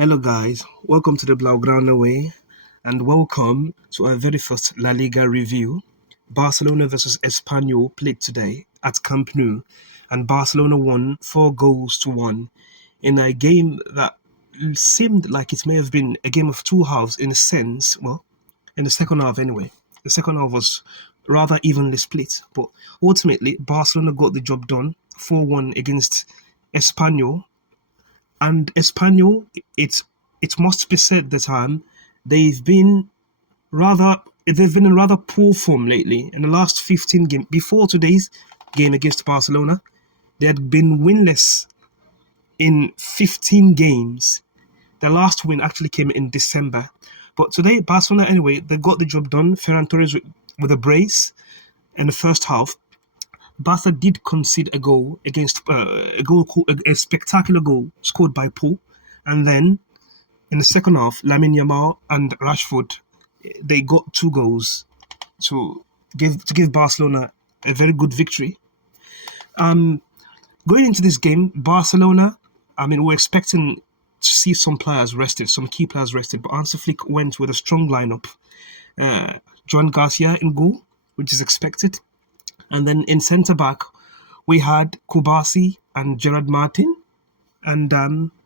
Hello, guys. Welcome to the Blaugrana Way, and welcome to our very first La Liga review. Barcelona versus Espanyol played today at Camp Nou, and Barcelona won 4 goals to 1 in a game that seemed like it may have been a game of two halves in a sense. Well, in the second half, anyway. The second half was rather evenly split, but ultimately, Barcelona got the job done 4-1 against Espanyol. And Espanyol, it must be said that they've been they've been in rather poor form lately. In the last 15 games before today's game against Barcelona, they had been winless in 15 games. Their last win actually came in December. But today, Barcelona, anyway, they got the job done. Ferran Torres with a brace in the first half. Barca did concede a goal against a spectacular goal scored by Paul, and then in the second half, Lamine Yamal and Rashford, they got 2 goals to give Barcelona a very good victory. Going into this game, Barcelona, we're expecting to see some key players rested, but Hansi Flick went with a strong lineup. Joan Garcia in goal, which is expected. And then in centre-back, we had Kubasi and Gerard Martin. And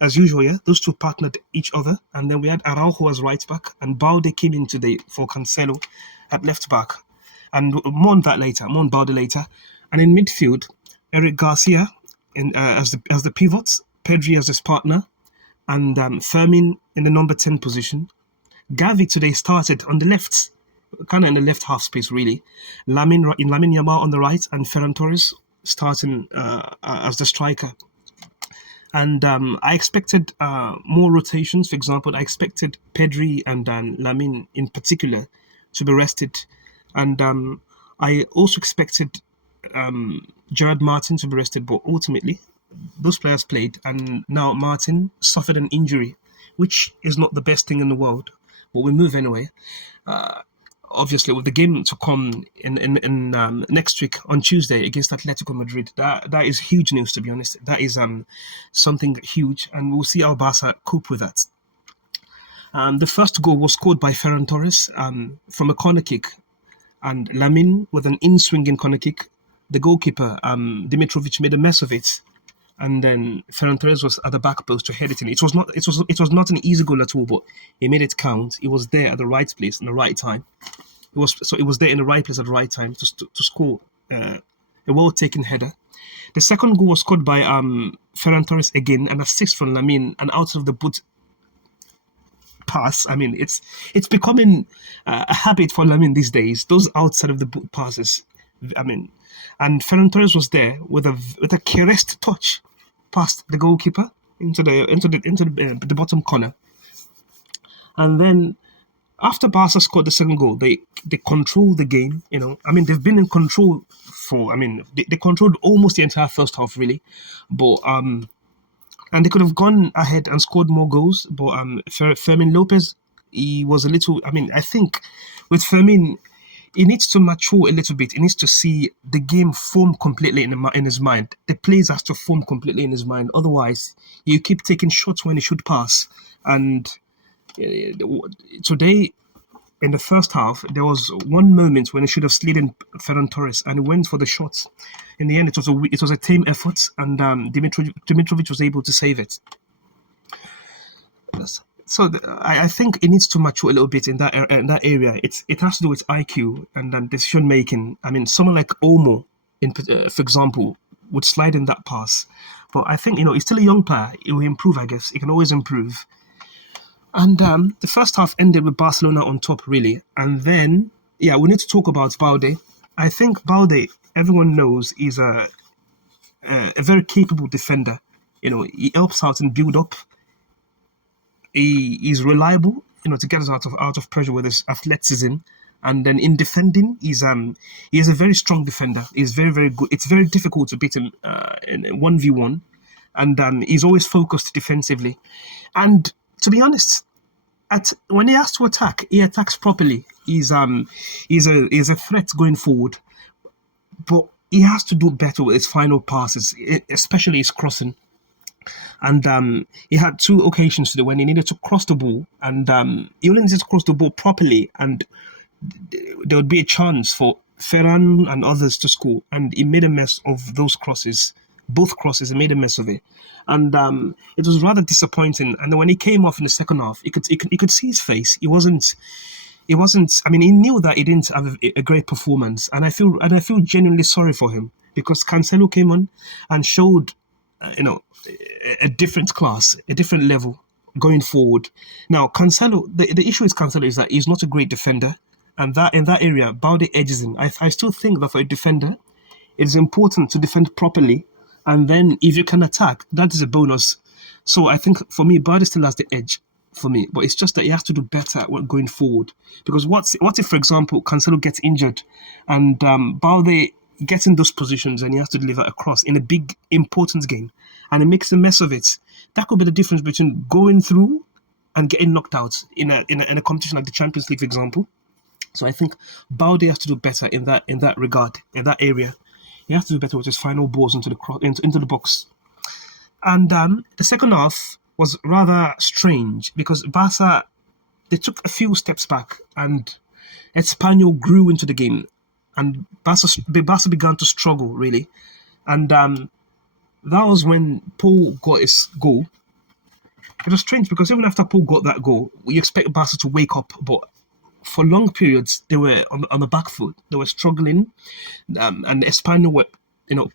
as usual, those two partnered each other. And then we had Araujo as right-back. And Balde came in today for Cancelo at left-back. And more on Balde later. And in midfield, Eric Garcia as the pivot, Pedri as his partner, and Fermin in the number 10 position. Gavi today started on the left, kind of in the left half space, really. Lamine Yamal on the right, and Ferran Torres starting as the striker. And I expected more rotations. For example, I expected Pedri and Lamine in particular to be rested. And I also expected Gerard Martin to be rested, but ultimately, those players played. And now Martin suffered an injury, which is not the best thing in the world. But we move anyway. Obviously, with the game to come in next week on Tuesday against Atletico Madrid, that is huge news, to be honest. That is something huge, and we'll see how Barca cope with that. The first goal was scored by Ferran Torres from a corner kick, and Lamine with an in-swinging corner kick. The goalkeeper, Dimitrovic, made a mess of it, and then Ferran Torres was at the back post to head it in. It was not an easy goal at all, but he made it count. He was there at the right place in the right time. It was there in the right place at the right time to score a well-taken header. The second goal was scored by Ferran Torres again, an assist from Lamine, an out-of-the-boot pass. It's becoming a habit for Lamine these days. Those outside-of-the-boot passes. And Ferran Torres was there with a caressed touch past the goalkeeper into the bottom corner. And then after Barca scored the second goal, they controlled the game. They've been in control they controlled almost the entire first half, really. But and they could have gone ahead and scored more goals. But Fermin Lopez, he was a little. I think with Fermin, he needs to mature a little bit. He needs to see the game form completely in his mind. The plays has to form completely in his mind. Otherwise, you keep taking shots when he should pass. And today, in the first half, there was one moment when he should have slid in Ferran Torres, and he went for the shots. In the end, it was a team effort, and Dimitrovic was able to save it. So I think it needs to mature a little bit in that area. It has to do with IQ and decision making. Someone like Olmo, for example, would slide in that pass. But I think he's still a young player. He will improve, I guess. He can always improve. And the first half ended with Barcelona on top, really. And then, we need to talk about Balde. I think Balde, everyone knows, is a very capable defender. He helps out and build up. He is reliable, to get us out of pressure with his athleticism. And then in defending, he is a very strong defender. He's very, very good. It's very difficult to beat him in 1v1. And he's always focused defensively. And to be honest, when he has to attack, he attacks properly. He's a threat going forward. But he has to do better with his final passes, especially his crossing. And he had two occasions today when he needed to cross the ball, and he only needed to cross the ball properly, and there would be a chance for Ferran and others to score, and he made a mess of those crosses. Both crosses, he made a mess of it, and it was rather disappointing. And then when he came off in the second half, you could see his face. He wasn't. I mean, he knew that he didn't have a great performance, and I feel genuinely sorry for him because Cancelo came on and showed, you know, a different class, a different level going forward. Now, Cancelo, the issue with Cancelo is that he's not a great defender, and that in that area, Balde edges him. I still think that for a defender, it is important to defend properly, and then if you can attack, that is a bonus. So I think for me, Balde still has the edge for me, but it's just that he has to do better going forward. Because what if, for example, Cancelo gets injured, and Balde gets in those positions and he has to deliver a cross in a big important game, and he makes a mess of it. That could be the difference between going through and getting knocked out in a competition like the Champions League, for example. So I think Balde has to do better in that regard, in that area. He has to do better with his final balls into the box. And the second half was rather strange because Barca, they took a few steps back, and Espanyol grew into the game, and Barca began to struggle really, and that was when Paul got his goal. It was strange because even after Paul got that goal, we expect Barca to wake up, but for long periods they were on the back foot. They were struggling, and Espanyol were,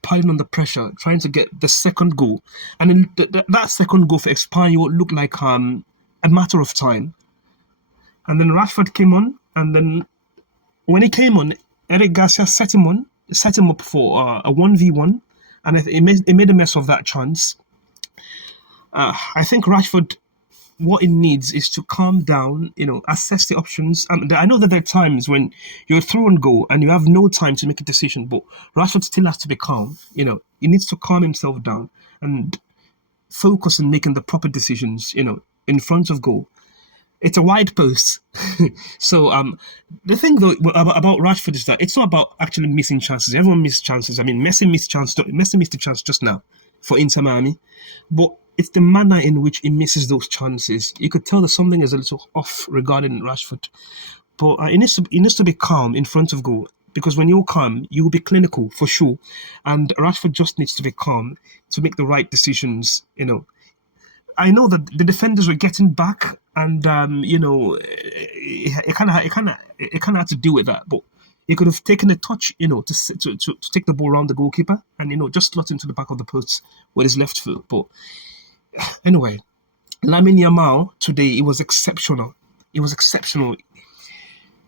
piling on the pressure, trying to get the second goal. And then that second goal for Espanyol looked like a matter of time. And then Rashford came on, and then when he came on, Eric Garcia set him up for a 1v1, and he made a mess of that chance. I think Rashford, what it needs is to calm down, assess the options. I know that there are times when you're through on goal and you have no time to make a decision, but Rashford still has to be calm. He needs to calm himself down and focus on making the proper decisions, in front of goal. It's a wide post. So the thing though about Rashford is that it's not about actually missing chances. Everyone misses chances. I mean, Messi missed a chance just now for Inter Miami, but it's the manner in which he misses those chances. You could tell that something is a little off regarding Rashford. But he needs to be calm in front of goal, because when you're calm, you will be clinical for sure. And Rashford just needs to be calm to make the right decisions. I know that the defenders were getting back, and it kind of had to do with that. But he could have taken a touch, to take the ball around the goalkeeper and just slot into the back of the post with his left foot. But anyway, Lamine Yamal today, it was exceptional. It was exceptional.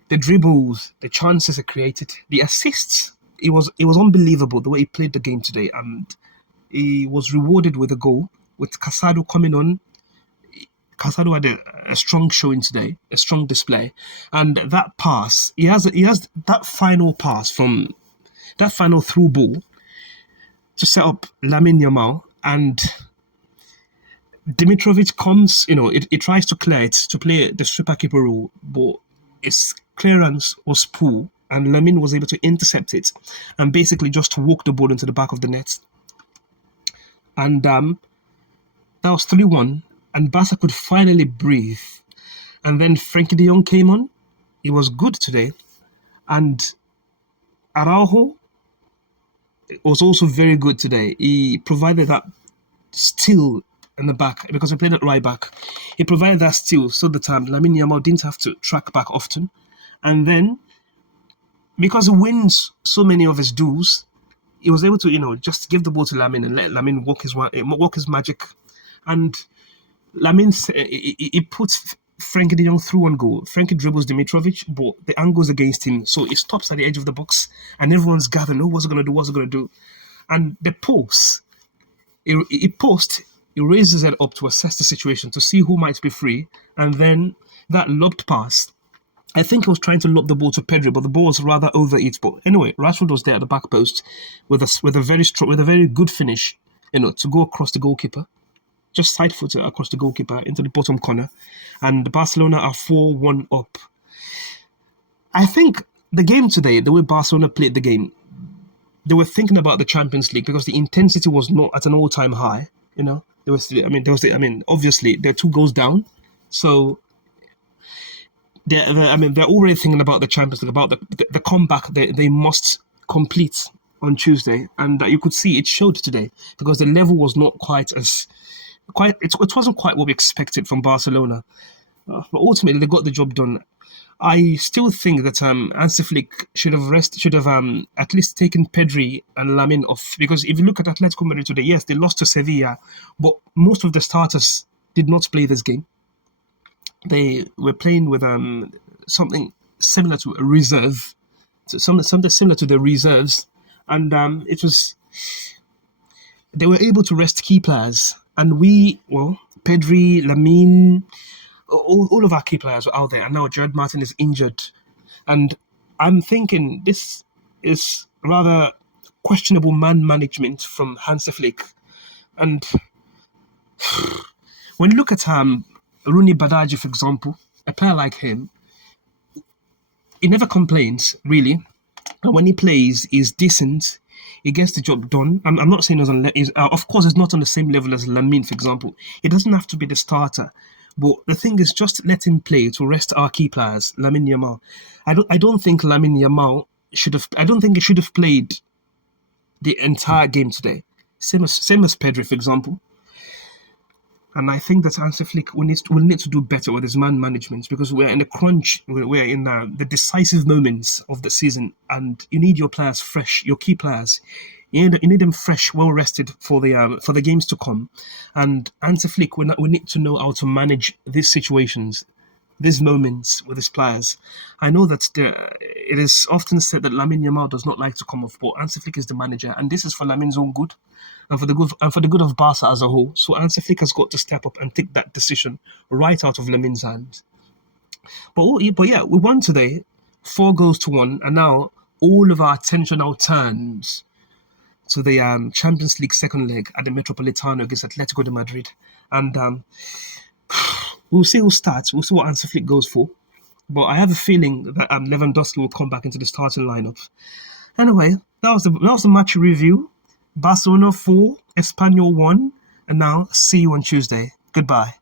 The dribbles, the chances he created, the assists. It was unbelievable the way he played the game today, and he was rewarded with a goal. With Casado coming on, Casado had a strong showing today, a strong display, and that pass, he has that final pass from that final through ball to set up Lamine Yamal, and Dimitrovic comes, it tries to clear it to play the super keeper role, but its clearance was poor, and Lamine was able to intercept it and basically just walk the ball into the back of the net, and that was 3-1, and Barca could finally breathe. And then Frenkie de Jong came on. He was good today. And Araujo was also very good today. He provided that steal in the back, because he played at right back. He provided that steal so that Lamine Yamal didn't have to track back often. And then, because he wins so many of his duels, he was able to, just give the ball to Lamine and let Lamine work his magic. And Lamine, he puts Frenkie de Jong through on goal. Frenkie dribbles Dimitrovic, but the angle's against him, so he stops at the edge of the box, and everyone's gathering, what's he going to do? And the post, he raises it up to assess the situation, to see who might be free, and then that lobbed pass, I think he was trying to lob the ball to Pedri, but the ball was rather over it. But anyway, Rashford was there at the back post with a very good finish, to go across the goalkeeper. Just side-footed across the goalkeeper into the bottom corner. And Barcelona are 4-1 up. I think the game today, the way Barcelona played the game, they were thinking about the Champions League because the intensity was not at an all-time high, Obviously they're 2 goals down, so they're already thinking about the Champions League, about the comeback they must complete on Tuesday, and you could see it showed today because the level was not it wasn't quite what we expected from Barcelona, but ultimately they got the job done. I still think that Hansi Flick should have at least taken Pedri and Lamine off, because if you look at Atletico Madrid today, yes, they lost to Sevilla, but most of the starters did not play this game. They were playing with something similar to a reserve, so something similar to the reserves, and it was they were able to rest key players, and Pedri, Lamine, all of our key players were out there, and now Jared Martin is injured, and I'm thinking this is rather questionable man management from Hansi Flick, and when you look at Rooney Badaji, for example, a player like him, he never complains, really. And when he plays, he's decent. He gets the job done. I'm not saying of course, it's not on the same level as Lamine, for example. He doesn't have to be the starter. But the thing is, just let him play to rest our key players, Lamine Yamal. I don't think Lamine Yamal should have. I don't think he should have played the entire game today. Same as Pedri, for example. And I think that Hansi Flick will need to do better with his man management, because we're in a crunch. We're in the decisive moments of the season, and you need your players fresh, your key players. You need them fresh, well rested for the games to come. And Hansi Flick will need to know how to manage these situations, these moments with his players. I know that it is often said that Lamine Yamal does not like to come off, but Hansi Flick is the manager, and this is for Lamine's own good, and for the good of Barca as a whole. So Hansi Flick has got to step up and take that decision right out of Lamine's hands. But yeah, we won today, 4 goals to 1, and now all of our attention now turns to the Champions League second leg at the Metropolitano against Atletico de Madrid, and we'll see who starts. We'll see what Hansi Flick goes for. But I have a feeling that Lewandowski will come back into the starting lineup. Anyway, that was the match review. Barcelona 4, Espanyol 1, and now see you on Tuesday. Goodbye.